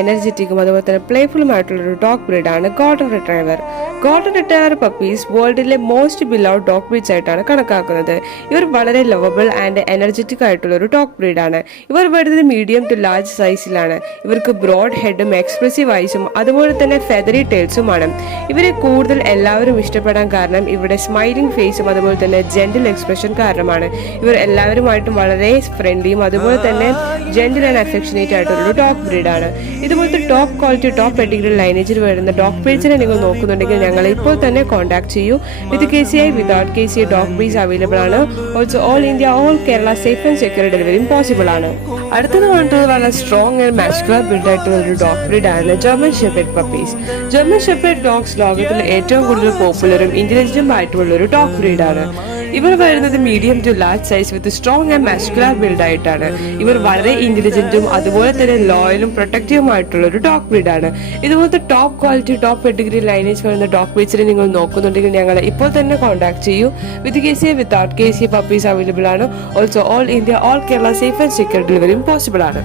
എനർജറ്റിക്കും അതുപോലെ തന്നെ പ്ലേഫുള്ളുമായിട്ടുള്ള ഒരു ഡോഗ് ബ്രീഡാണ് golden retriever. Golden retriever puppies വേൾഡിലെ മോസ്റ്റ് ബിലൗഡ് ഡോഗ് ബ്രീഡ്സ് ആയിട്ടാണ് കണക്കാക്കുന്നത്. ഇവർ വളരെ ലവബിൾ ആൻഡ് എനർജറ്റിക് ആയിട്ടുള്ള ഒരു ഡോഗ് ബ്രീഡാണ്. ഇവർ വരുന്നത് മീഡിയം ടു ലാർജ് സൈസിലാണ്. ഇവർക്ക് ബ്രോഡ് ഹെഡും എക്സ്പ്രസീവ് ഐസും അതുപോലെ തന്നെ ഫെദറി ടെയിൽസുമാണ്. ഇവരെ കൂടുതൽ എല്ലാവരും ഇഷ്ടപ്പെടാൻ കാരണം ഇവരുടെ സ്മൈലിംഗ് ഫേസും അതുപോലെ തന്നെ ജെന്റിൽ എക്സ്പ്രഷൻ കാരണമാണ്. ഇവർ എല്ലാവരുമായിട്ടും വളരെ ഫ്രണ്ട്ലിയും അതുപോലെ തന്നെ ജെന്റിൽ ആൻഡ് അഫെക്ഷനേറ്റ് ആയിട്ടുള്ള ഒരു ഡോഗ് ബ്രീഡാണ്. ഇതുപോലത്തെ ടോപ്പ് ക്വാളിറ്റി ടോപ്പ് പെഡിഗ്രി ലൈനേജിൽ വരുന്ന ഡോഗ് ബ്രീഡ്സിനെ നിങ്ങൾ നോക്കുന്നുണ്ടെങ്കിൽ ഞങ്ങൾ ഇപ്പോൾ തന്നെ കോൺടാക്ട് ചെയ്യൂ. With KCI without KCI dog breeds available ആണ്. Also all India all Kerala safe and secure ഡെലിവറിയും പോസിബിൾ ആണ്. അടുത്തത് പറഞ്ഞിട്ടുള്ളത് വളരെ സ്ട്രോങ് ആൻഡ് മാസ്കുലർ ബിൽഡ് ആയിട്ടുള്ള ഒരു ഡോഗ് ബ്രീഡാണ് German shepherd puppies. German shepherd dogs ലോകത്തിൽ ഏറ്റവും കൂടുതൽ പോപ്പുലറും ഇന്റലിജന്റും ആയിട്ടുള്ള ഒരു ഡോഗ് ബ്രീഡാണ്. ഇവർ വരുന്നത് medium to large size with strong and muscular build ആയിട്ടാണ്. ഇവർ വളരെ ഇന്റലിജന്റും അതുപോലെ തന്നെ ലോയലും പ്രൊട്ടക്റ്റീവും ആയിട്ടുള്ള ഒരു ഡോഗ് ബ്രീഡാണ്. ഇതുപോലത്തെ top quality top pedigree lineage വരുന്ന ഡോഗ് ബ്രീഡ്സിനെ നിങ്ങൾ നോക്കുന്നുണ്ടെങ്കിൽ ഞങ്ങളെ ഇപ്പോൾ തന്നെ കോൺടാക്ട് ചെയ്യൂ. With KCI without KCI puppies available ആണ്. Also all India all Kerala safe and secure ഡെലിവറിയും പോസിബിൾ ആണ്.